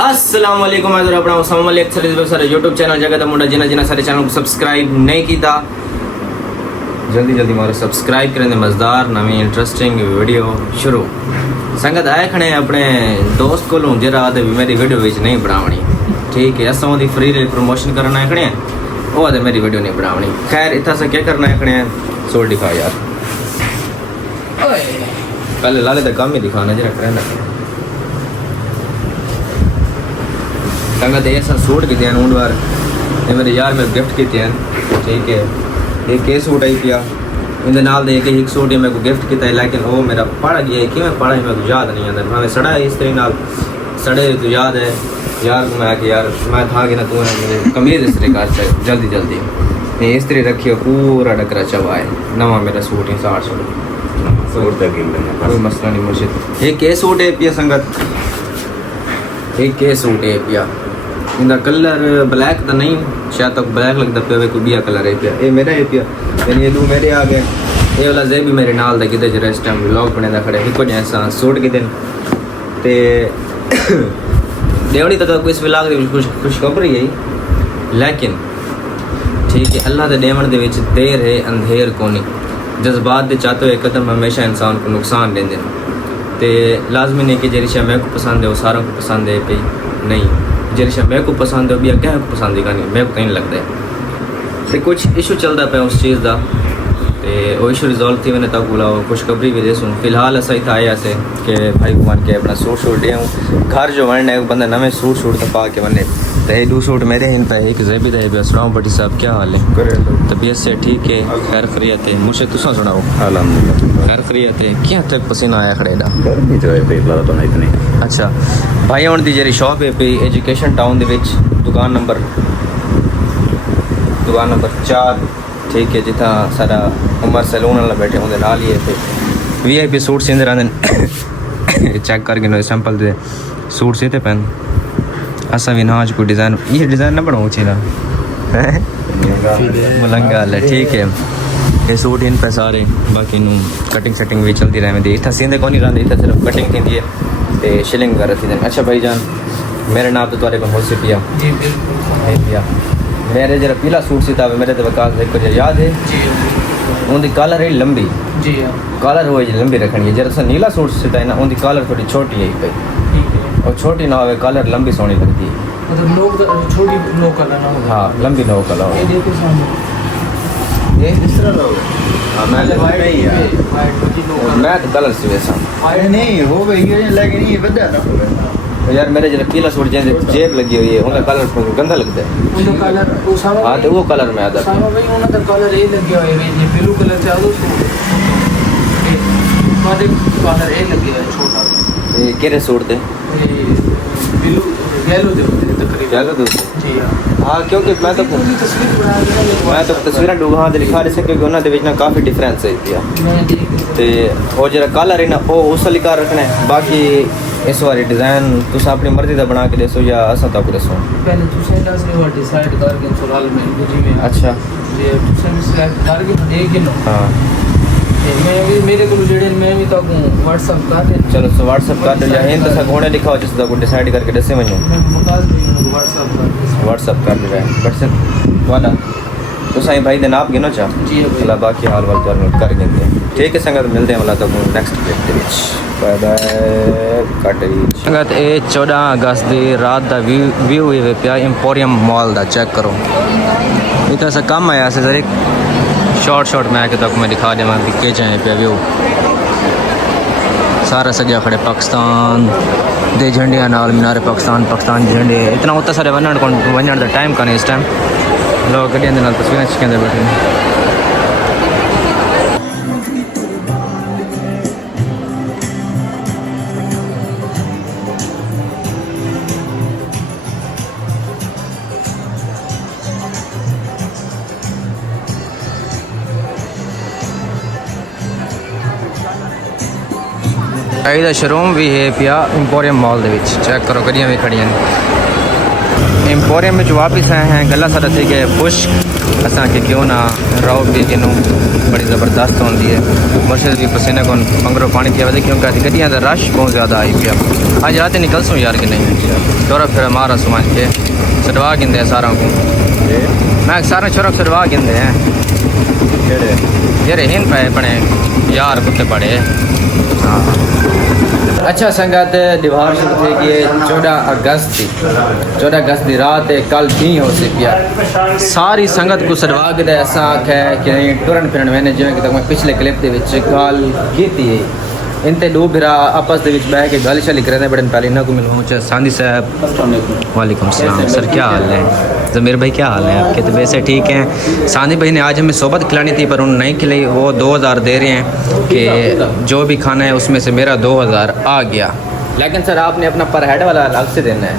अस्सलाम वालेकुम मैं अपना उसामा मलिक सारे यूट्यूब चैनल जगह मुंडा जिन्हें सारे चैनल को सब्सक्राइब नहीं किया जल्दी जल्दी मारो सब्सक्राइब करें मज़ेदार नवी इंटरेस्टिंग वीडियो शुरू संगत आए खड़े अपने दोस्त को लूँ जरा आदे भी मेरी वीडियो विच नहीं बनावनी ठीक है असा ओदी फ्री प्रमोशन करना है खड़े वो आदे मेरी वीडियो नहीं बनावनी खैर इतना से क्या करना है खड़े सोल दिखा यार पहले लाले का काम ही दिखाना जरा करना संगत ऐसा सूट की ध्यान ऊँड बार ये मेरे यार मैं गिफ्ट की ध्यान ठीक है एक के सूट आई पिया इंदे नाल दे एक सूट मेरे को गिफ्ट किया लेकिन वो मेरा पड़ गया कि मैं पढ़ा मेरे को याद नहीं आता मैं सड़ा है इस तरह नाल सड़े तो याद है यार मैं आके यार मैं था कि ना तू मेरे कमीज इस तरह का जल्दी जल्दी नहीं इस तरह रखियो पूरा डकरा चबाए नवा मेरा सूट ही 60 सूट कोई मसला नहीं मुझे एक के सूट है पिया संगत एक के सूट है पिया इनका कलर ब्लैक तो नहीं शायद तक ब्लैक लगता पे कोई बिया कलर है पिया ये मेरा है पिया यानी ये दो मेरे आ गए ये वाला जे भी मेरे नाल कि इस टाइम व्लॉग बने दा खड़े एक जैसा सूट के दिन ते देवड़ी तक कोई इस व्लॉग की खुशखबरी है लेकिन ठीक है अल्लाह के देवन दे विच देर है अंधेर कोनी जज्बात दे चाहते हुए कदम हमेशा इंसान को नुकसान देंगे ते लाजमी नहीं कि जेरी शय मेरे को पसंद है वो सारों को पसंद है पे नहीं जेरी शय मेरे को पसंद है भी क्या को पसंद है नहीं मेरे को कहीं लगता है तो कुछ इशू चलता पे उस चीज़ का तो वो इशू रिजॉल्व थी मैंने तक बोला खुशखबरी भी दे सुन फिलहाल ऐसा ही था ऐसे कि भाई मान के अपना सूट शूट दे घर जो वरना एक बंदा नवे सूट शूट तो पा के वरने तो ये दो सूट मेरे हैं तो एक जेबी है असलाम भट्टी साहब क्या हाल है तबीयत से ठीक है खैर खरीत है मुझे तुसा सुनाओ खैर खरीत है क्या तक पसीना आया खड़े दा अच्छा भाई हूँ दी जी शॉप है पे एजुकेशन टाउन दे विच दुकान नंबर 4 ठीक है जिथा सारा उमर सैलून वाला बैठे होंगे नाल ही है पे VIP सूट सींदे रहंदे चेक करके सैंपल दे सूट सीते पैन असा भी ना कोई डिज़ाइन ये डिज़ाइन ना बनाओ छी ना मलंगा है ठीक है ये सूट इन पे सारे बाकी नू कटिंग शटिंग भी चलती रहे में इतना सींदे कौन नहीं रहते इतना सिर्फ कटिंग थी है तो शिलिंग वगैरह थी अच्छा भाई जान मेरे नाम तो तुम्हारे को हो सी पिया पिया मेरे जरा पीला सूट सीता मेरे तो वकास एक कुछ याद है उनकी कॉलर है लंबी जी कॉलर हो लंबी रखनी है जरा सा नीला सूट सीता है ना उनकी कॉलर थोड़ी छोटी है पे और छोटी ना हो कॉलर लंबी सोनी लगती है मतलब छोटी नो कलर ना हो हाँ लंबी नो कलर ये देखो सामने ये इस तरह लो हां मैं तो कलर से वैसा नहीं हो गई है लेकिन ये बड़ा ना यार मेरे जरा पीला सूट जैसे जेब लगी हुई है उनका कलर गंदा लगता है उनका कलर वो सामा हां तो वो कलर में आता सामा भाई उनका कलर ये लगी हुई है ये ब्लू कलर चाहो मादे कलर ये लगी है छोटा ये केरे सूट थे ब्लू येलो दे तकरीबन येलो दे जी हां क्योंकि मैं तो तस्वीरें डूबा दे लिखा रहे से क्योंकि उन्हां दे विच ना काफी डिफरेंस है पिया ते वो जरा कलर है ना वो उस लिखा रखना है बाकी इस वाली डिज़ाइन तुस अपनी मर्जी का बना के दसो या असा तक दसो पहले तुसे दस रे वाली डिसाइड करके फिलहाल में बुझी में अच्छा ये तुसे सिलेक्ट करके देख लो हां मैं भी मेरे को जेडे मैं भी तक WhatsApp कर दे चलो सो WhatsApp कर दे या हिंद से कोने लिखा हो जिस तक डिसाइड करके दसे मैं बता दूं WhatsApp कर दे बट से वाला तो सही भाई दिन आप गिनो चाह जी अल्लाह बाकी हाल वाल कर देंगे ठीक है संगत मिलते हैं वाला तक नेक्स्ट वीडियो के विच बाय बाय कट संगत ए 14 अगस्त दी रात दा व्यू हुए पिया एम्पोरियम मॉल दा चेक करो इतना सा कम आया से जरा शॉर्ट मैं आके तक मैं दिखा देवां कि के चाहे पे व्यू सारा सजा खड़े पाकिस्तान दे झंडिया नाल मीनारे पाकिस्तान झंडे इतना होता सारे वनण दा टाइम का नहीं इस टाइम लोग गड्डियां दे नाल तस्वीरें खिंचते बैठे ਇਹਦਾ ਸ਼ੋਰੂਮ ਵੀ ਹੈ ਪਿਆ ਇੰਪੋਰੀਅਮ ਮਾਲ ਦੇ ਵਿੱਚ ਚੈੱਕ ਕਰੋ ਗੱਡੀਆਂ ਵੀ ਖੜੀਆਂ ਨੇ ਇੰਪੋਰੀਅਮ ਵਿੱਚ ਵਾਪਸ ਆਏ हैं गला सारा थी कि बुश असा के क्यों ना रहो भी किनों बड़ी ज़बरदस्त होती है। मुर्शिद भी पसीने को पंगरो पानी पिया वजह क्योंकि गड्डियाँ का रश बहुत ज़्यादा आई पिया। आज रात निकल सूँ यार कि नहीं चोरा फिर मारा सुमान के सटवा गिंदे सारा को मैं सारा छोरा सटवा गिंदे हैं जेरे हिन पे बने यार कुत्ते पड़े। हाँ अच्छा संगत दीवार शुरू थे कि 14 अगस्त थी 14 अगस्त की रात है कल भी हो सी पिया सारी संगत को सड़वा के ऐसा आख्या है कि नहीं टुरन फिरन मैंने जिवें कि मैं पिछले क्लिप के गल की है इनते दो बिरा आपस के बह के गल शल करें बड़े पहले इन्हों को मिलूँ सांदी साहब वालेकुम सलाम सर क्या हाल है ज़मीर भाई क्या हाल है आपके तो वैसे ठीक हैं। सांदी भाई ने आज हमें सोबत खिलानी थी पर उन्होंने नहीं खिलाई वो 2000 दे रहे हैं कि जो भी खाना है उसमें से मेरा 2000 आ गया लेकिन सर आपने अपना पर हेड वाला अलग से देना है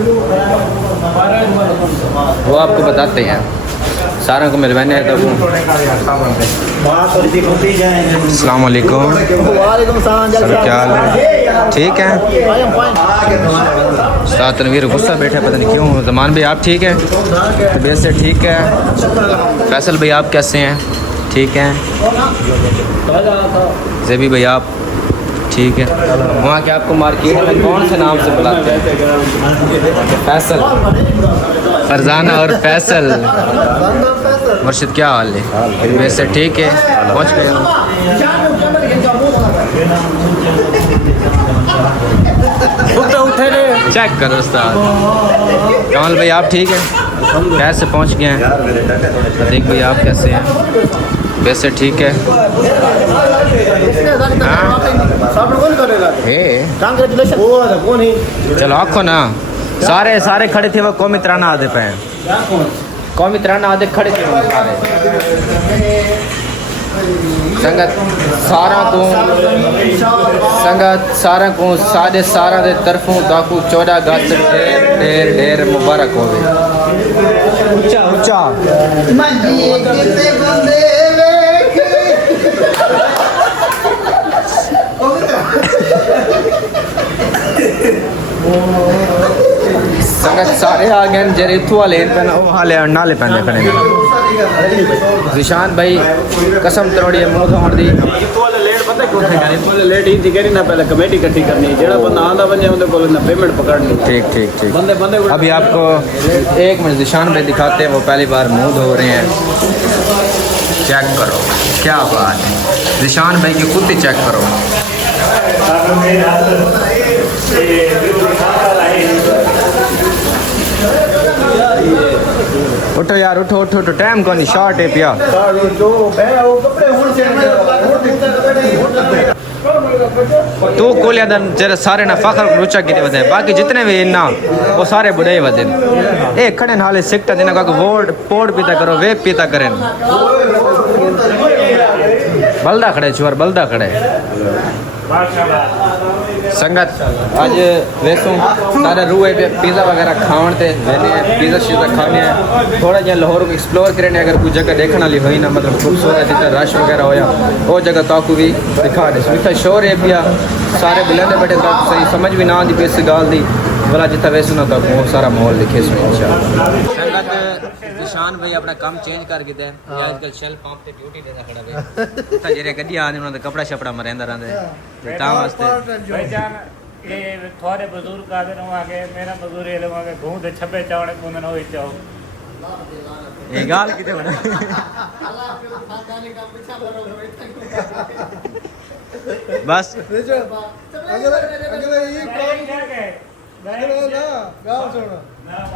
वो आपको बताते हैं सारा को मिलवाने हैं तब। अस्सलाम वालेकुम सर क्या हाल है ठीक है। उस्ताद तनवीर गुस्सा बैठे पता नहीं क्यों। ज़मान भाई आप ठीक हैं तबीयत से ठीक है। फैसल भाई आप कैसे हैं ठीक हैं। ज़ेबी भाई आप ठीक है। वहाँ के आपको मार्केट में कौन से नाम से बुलाते हैं फैसल फरजाना और फैसल। मुर्शिद क्या हाल है वैसे ठीक है पहुँच गए चेक करो उस्ताद। कमल भाई आप ठीक हैं कैसे पहुँच गए हैं। देख भाई आप कैसे हैं वैसे ठीक है। चलो आखो ना सारे सारे खड़े थे वो कौमी तराना आधे पे कौमी तराना आधे खड़े थे वो सारे संगत सारा को साढ़े सारा दे तरफों दाकू 14 अगस्त ढेर ढेर मुबारक हो ऊंचा ऊंचा संगत सारे आ गए जेरे इथू वाले पहना वो हाले नाले पहने पहने जिशान भाई कसम तरोड़ी मुंह धोण दी इथू वाले लेट पता क्यों थे इथू वाले लेट ही थी करी ना पहले कमेटी इकट्ठी करनी जेड़ा बंदा आंदा बने उनके कोल ना पेमेंट पकड़नी। ठीक ठीक ठीक बंदे बंदे अभी आपको एक मिनट जिशान भाई दिखाते हैं वो पहली बार मुंह धो रहे हैं चेक करो क्या बात है। जिशान भाई की खुद ही चेक करो उठो यार उठो उठो उठो टाइम को नहीं शॉर्ट है पिया तू कोलिया जरा सारे ना फखर रुचा की वधे बाकी जितने भी ना वो सारे बुढ़े वधे ए खड़े नाले सिकटा देना का वोट पोड पीता करो वे पीता करें बलदा खड़े चुवर बलदा खड़े संगत आज वैसों सारे रूए पे पिज़्ज़ा वगैरह खावन थे मैंने पिज़्ज़ा शीज़ा खाने हैं थोड़ा जहाँ लाहौर को एक्सप्लोर करें अगर कोई जगह देखने वाली हुई ना मतलब खूबसूरत जितना रश वगैरह होया वो जगह ताकू भी दिखा दे मिठा शोर है पिया सारे बुलंदे बैठे तक सही समझ भी ना आती पे इस गाल दी बोला जितना वैसे ना तक वो सारा माहौल दिखे इसमें इंशाल्लाह। निशान भाई अपना काम चेंज कर के दे आजकल शेल पंप पे ड्यूटी देता खड़ा वे ता जेरे गड्डी आने उन्होंने कपड़ा छपड़ा मरेंदा रहंदे ता वास्ते भाई जान ये थोड़े बुजुर्ग का दिन आगे मेरा मजदूर ये लोग आगे घूम दे छपे चावड़े कोन होई चाओ ये गाल किते बना बस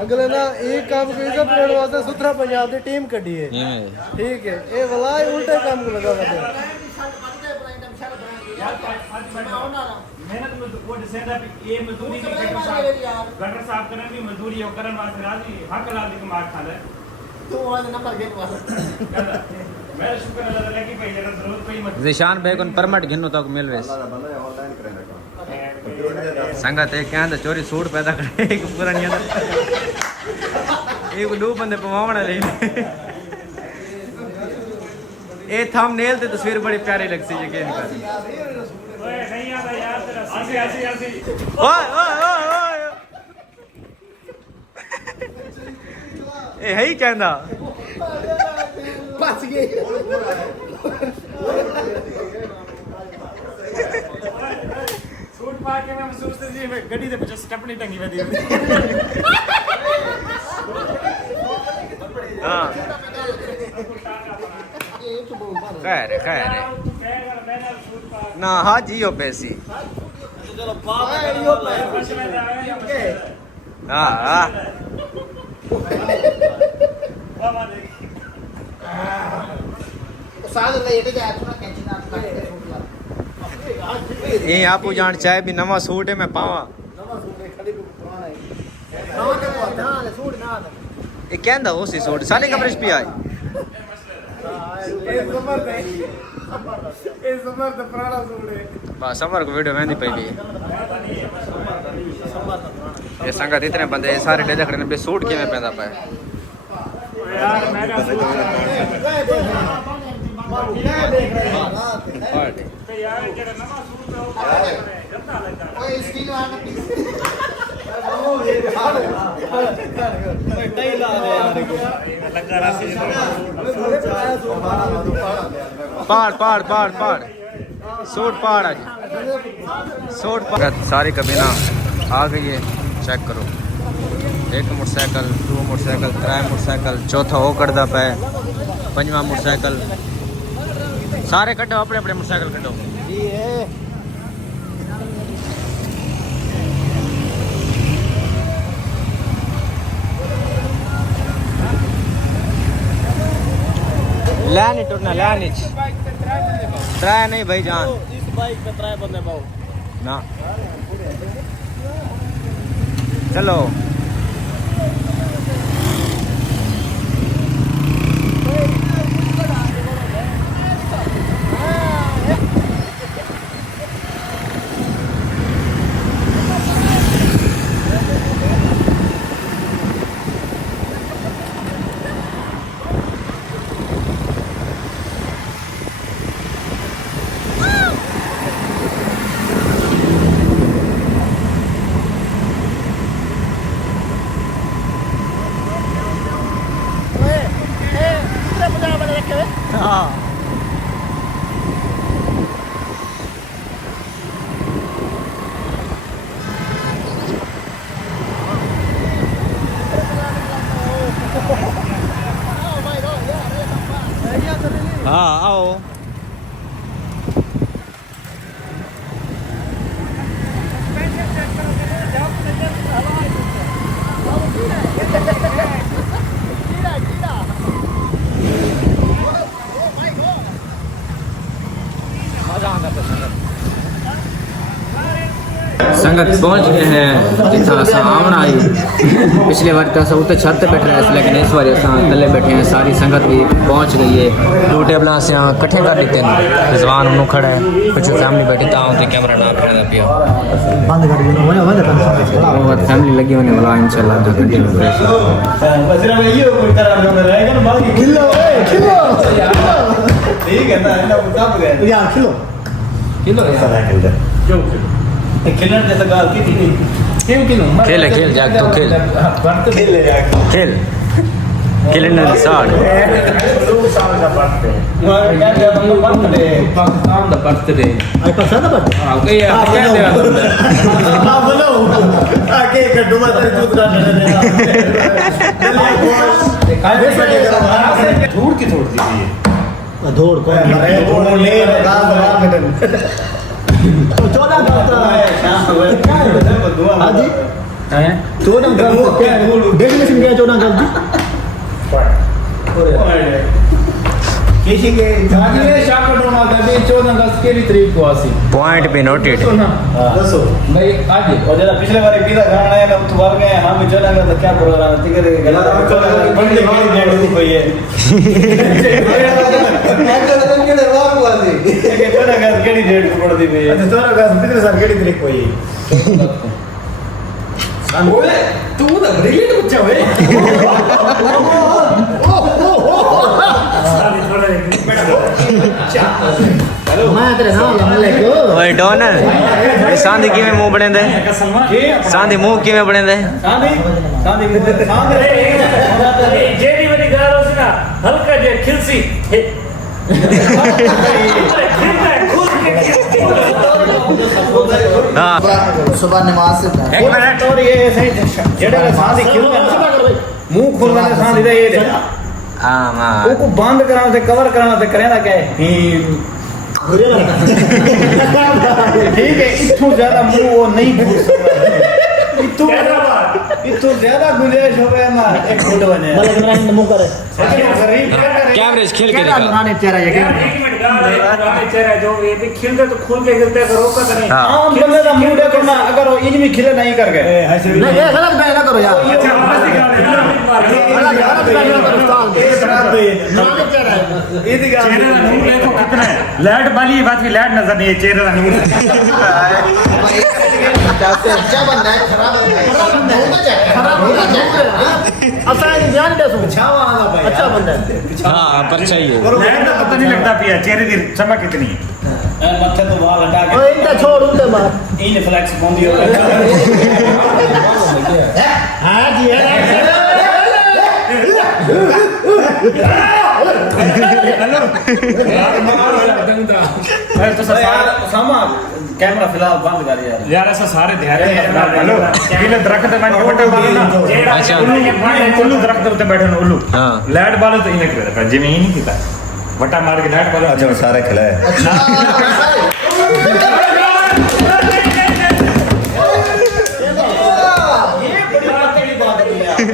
अगले ना एक काम को इज्जत लेने वास्ते सुथरा पंजाब की टीम कड़ी है ठीक है ये वलाई उल्टे काम को लगा हुआ है मेहनत में तो कोड से दा ये मजदूरी की गटर साफ करने की मजदूरी हो करन वास्ते राजी हक लादी को मार खा ले तू वाला नंबर गेट वाला मेरा शुक्र अल्लाह ताला की भाई जरा जरूरत कोई मत निशान भाई को परमिट गिनो तक मिलवेस ऑनलाइन करे संगत एक क्या तो चोरी सूट पैदा करे एक पूरा नहीं एक दो बंदे पवावण ले ए थंबनेल ते तस्वीर बड़ी प्यारी लगती है यकीन कर ओए नहीं आता यार तेरा ऐसी ओए ओए ओए ए है ही कहंदा बच गए सूट पा के मैं सोचते जी मैं गड्डी दे पीछे स्टेपनी टंगी हुई थी हां खैर ना हाजी हो पैसी चलो पागल यो पे हां साथ लेटे जा थोड़ा कैंची ना ये आपू जान चाहे भी नवा सूट है मैं पावा नवा सूट है खाली पुराना है ना सूट ना ये कहंदा उसी सूट साले कमरे पे आई ए समर तो पुराना सूट है बस समर को वीडियो मेहंदी पई भी ये संगत इतने बंदे ये सारे ले खड़े ने बे सूट किवें पैदा पाए यार मेरा सूट ते यार जेड़ा नवा सूट है वो गंदा लगदा ओए स्टील वाला पाड़ सूट पाड़ आज सूट पाड़ सारी कबीना आ गई है चेक करो एक मोटरसाइकिल दो मोटरसाइकिल त्रै मोटरसाइकिल चौथा वो कटदा पे पंजवा मोटरसाइकिल सारे कटो अपने अपने मोटरसाइकिल कटो जी है लैन टुरना लैन त्रै नहीं भाई जान इस बाइक पे त्रै बंदे पाओ ना चलो हाँ हाँ आओ संगत पहुंच गए हैं जितना असा आमना आई पिछले बार तो असा उत्ते छत पे बैठे रहे लेकिन इस बार असा थले बैठे हैं सारी संगत भी पहुंच गई है दो टेबल से यहाँ कट्ठे कर दिते हैं रिजवान उन्होंने खड़ा है कुछ फैमिली बैठी था उनके कैमरा ना फिरदा पिया बंद कर दो वो फैमिली लगी होने वाला इंशाल्लाह जो कंटिन्यू बसरा में ये कोई तरह में रहेगा ना बाकी खिलो ठीक है ना इतना कब गए यार खिलो ऐसा ना खेलते क्यों खेलने जैसा गाल की थी क्यों खेल जाग तो खेल खेल ले जाके खेल खेलने साड़ साल का बर्थडे क्या जब बर्थडे पाकिस्तान का बर्थडे आई पसंद है हां कहीं क्या दे हां बोलो आके कड्डू में तेरे दूध डालने धूड़ की थोड़ी सी धोड़ कौन धोड़ ले लगा बेटन 14 करता है शाम को दुआ हां जी हैं 14 कर क्या डेफिनेशन क्या 14 कर जी किसी के जाने शाम को डोमा करते 14 अगस्त के तारीख को आसी पॉइंट पे नोटेड दसो भाई आज और जरा पिछले बार पिज़्ज़ा खाना है ना तो बार गए हम भी चलेंगे तो क्या प्रोग्राम है ठीक है गला बंदे की डेट कोई है मैं तो के वार हुआ थी कि 14 अगस्त केड़ी डेट को पड़ दी भाई अच्छा 14 अगस्त पिछले साल केड़ी तारीख को है ओए तू तो ब्रिलियंट बच्चा है मैं तेरे नाम लमले को ओए डोनर ये सांदी किवें मुंह बनेंदे सांदी मुंह किवें बनेंदे सांदी जेडी वाली गाल होसी ना हल्का जे खिलसी हे हाँ सुबह नमाज से एक मिनट और ये सही जेड़े सांस खिल मुंह खोलने से सांस इधर ये दे हाँ हाँ को बंद कराना से कवर कराना से करेना क्या है ठीक है इतू ज्यादा मुंह वो नहीं खोल सकता इतू ज्यादा गुंजाइश हो गया ना एक फुट बने मतलब इमरान मुंह करे कैमरे से खेल के चेहरा दिखा बनाने चेहरा ये यार एक मिनट गाने चेहरा जो ये भी खिलते तो खुल के गिरते तो रोका तो नहीं हाँ आम बंदे का मुंह देखो ना अगर वो इन भी खिले नहीं कर गए नहीं ये गलत बयान ना करो यार अच्छा मस्ती कर चेहरे का नूर देखो कितना है लाइट वाली बात की लाइट नजर नहीं है चेहरे का नूर अच्छा बंदा है खराब अच्छा है ध्यान दे सुन अच्छा वाला भाई अच्छा बंदा है हाँ पर चाहिए लाइट का पता नहीं लगता पिया चेहरे की चमक कितनी है मत्थे तो बाल हटा के ओए इनका छोड़ उनके बाद इन फ्लेक्स बंदी हो हां जी मैं तो सामा कैमरा फिलहाल बंद कर यार ऐसा सारे ध्यान हेलो किले दरख्त पे बैठ के बैठे ना अच्छा। उल्लू दरख्त पे बैठे ना उल्लू हाँ। लाइट बालो तो इन्हें करे पर जिम्मे ही नहीं कीता वटा मार के लाइट बालो अच्छा सारे खिलाए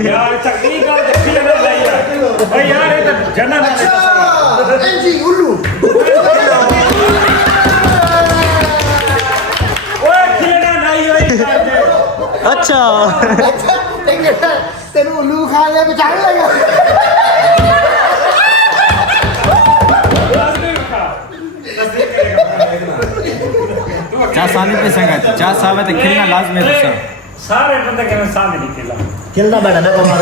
यार चटनी का देखी लगा भाई यार ये तो जना जी उल्लू ओए खिलना नहीं होई अच्छा तेरे उल्लू खा लिया बेचारा लगा चार साल पे संगत 4 साल में तो खेलना लाजमी है सर सारे बंदे के सामने नहीं खेला खेलना बैठा ना कमाल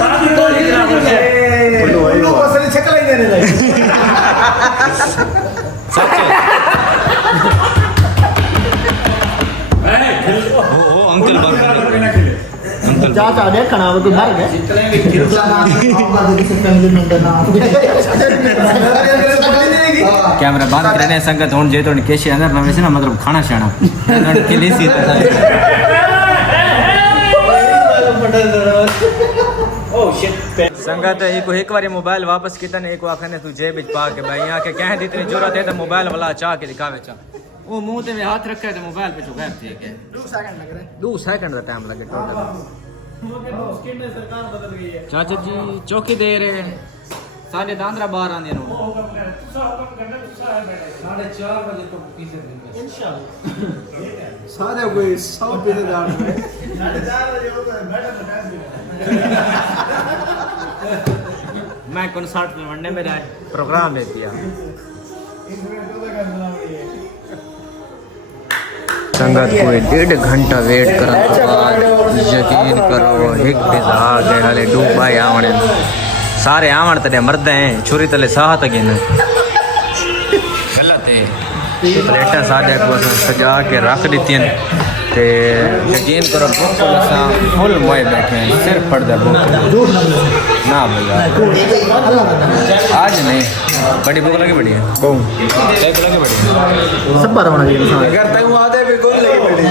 सामने तो नहीं खेला उल्लू को असली शक्ल ही देने लगे ओ अंकल अंकल चाचा देखना वो तो भर गए कैमरा बंद करने संगत होने जे तो केशी अंदर ना वैसे ना मतलब खाना शाना के लिए सी ओह शिट संगत एक बारी मोबाइल वापस कितन एक वाखने तू जेब विच पा के भाई यहां के कह दी इतनी जरूरत है तो मोबाइल वाला चाह के दिखावे चा वो मुंह ते हाथ रखे तो मोबाइल पे चुका ठीक है 2 सेकंड का टाइम लगे टोटल सरकार बदल गई है चाचा जी चौकी दे रहे साढ़े दांद्रा बाहर आने नो 4:30 बजे तो पीछे इंशाल्लाह सारे कोई 100 पीछे दाड़ में 4:30 बजे होगा बैठा मैं कंसर्ट में वनडे में रहा प्रोग्राम दे दिया संगत कोई 1.5 घंटा वेट करने के बाद यकीन करो एक पिज़्ज़ा आ गए हले डूबा आवणे सारे आवण तले मर्द हैं छुरी तले साह तगिन गलत है प्लेटा साढ़े को सजा के रख दी ते यकीन करो भूख असां फुल मोए बैठे हैं सिर पड़ जा भूख ना भैया आज नहीं बड़ी भूख लगी बड़ी है कौन भूख लगी बड़ी सब पर होना चाहिए अगर तू आदे भी गोल लगी बड़ी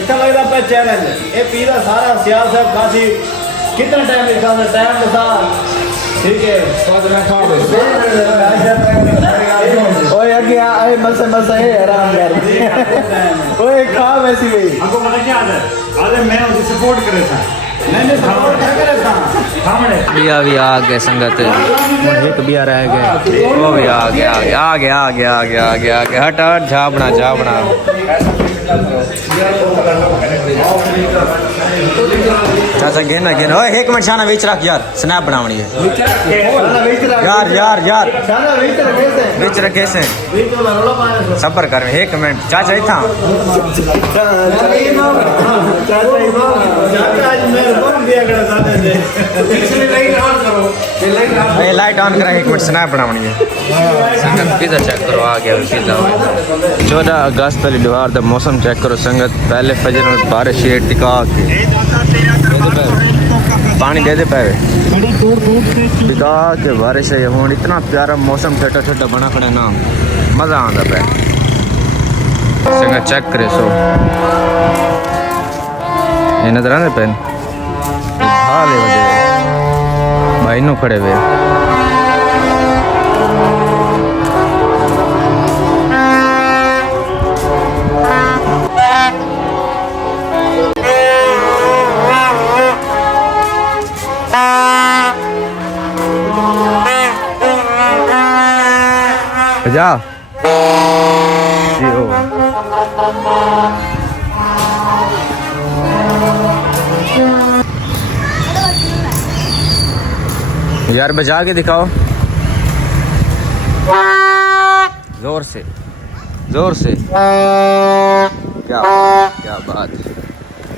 इतना लगदा पे चैलेंज ये पीरा सारा सियाल साहब काफी कितना टाइम निकालना टाइम बता ठीक है स्वाद में खा ले ओए आगे आए मसे है आराम कर ओए खा वैसी गई हमको पता क्या है आले मैं उसको सपोर्ट करे था मैंने सपोर्ट करे था सामने बिया भी आ गए संगत एक बिया रह गए वो भी आ गया हट हट झाबना चाचा गेना ओए 1 मिनट शाना बीच रख यार स्नैप बनावनी है यार बीच रखे से सबर कर 1 मिनट चाचा इथा लाइट ऑन करा 1 मिनट स्नैप बनावनी है संगत पिज़्ज़ा चेक करो आ गया पिज़्ज़ा 14 अगस्त वाली लोहार दा मौसम चेक करो संगत पहले फजर में बारिश टिका के पे पानी दे पे बिता के बारिश है हूँ इतना प्यारा मौसम ठंडा ठंडा बना खड़ा ना मज़ा आता पे संगा चेक करे सो ये नजर आते पे हाल है वजह भाई नो खड़े हुए जा यार बजा के दिखाओ जोर से क्या बात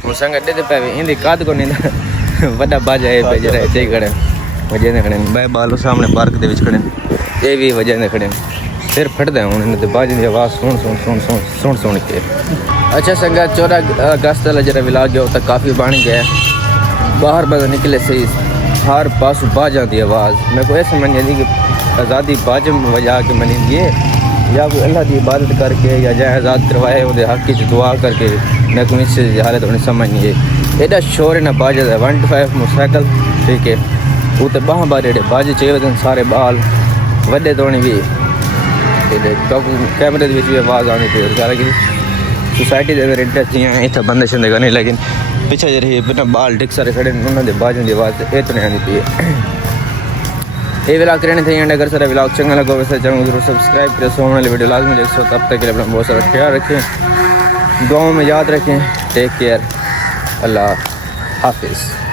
मुसंग अड्डे ते पे इंदी काद को नहीं बड़ा बाजा है पे जरा ऐसे ही खड़े वजह ने खड़े मैं बालों सामने पार्क दे विच खड़े ये भी वजह ने खड़े सिर फटदा हूं इन्हें ते बाजे दी आवाज सुन के अच्छा संगा 14 अगस्त वाला जरा विलाग गया तक काफ़ी बन गया बाहर बंद निकले सही हर पास बाज आती आवाज़ मेरे को ये समझ नहीं कि आज़ादी बाज वजह के मनी ये या कोई अल्लाह की इबादत करके या जाए आज़ाद करवाए वो हक की दुआ करके मैं कोई इस हालत होनी समझ नहीं है एडा शोर है ना बाजा 125 मोटरसाइकिल ठीक है वो तो बाह बार एडे बाजे चाहिए वजन सारे बाल वड्डे तोड़ने भी कैमरे भी आवाज़ आनी थी हालांकि सोसाइटी के अंदर एडा जियां इतना बंदे शंदे करने लेकिन पिछे जी बिना बाल डिक सारे खड़े उन्होंने बाजों की आवाज़ इतने आनी पी ये विलाग करने थे अगर सारा विलाग चंगा लगा वैसे चैनल जरूर सब्सक्राइब करें सोने वाली वीडियो लाजमी देखो तब तक के लिए अपना बहुत सारा ख्याल रखें दुआओं में याद रखें टेक केयर अल्लाह हाफिज़।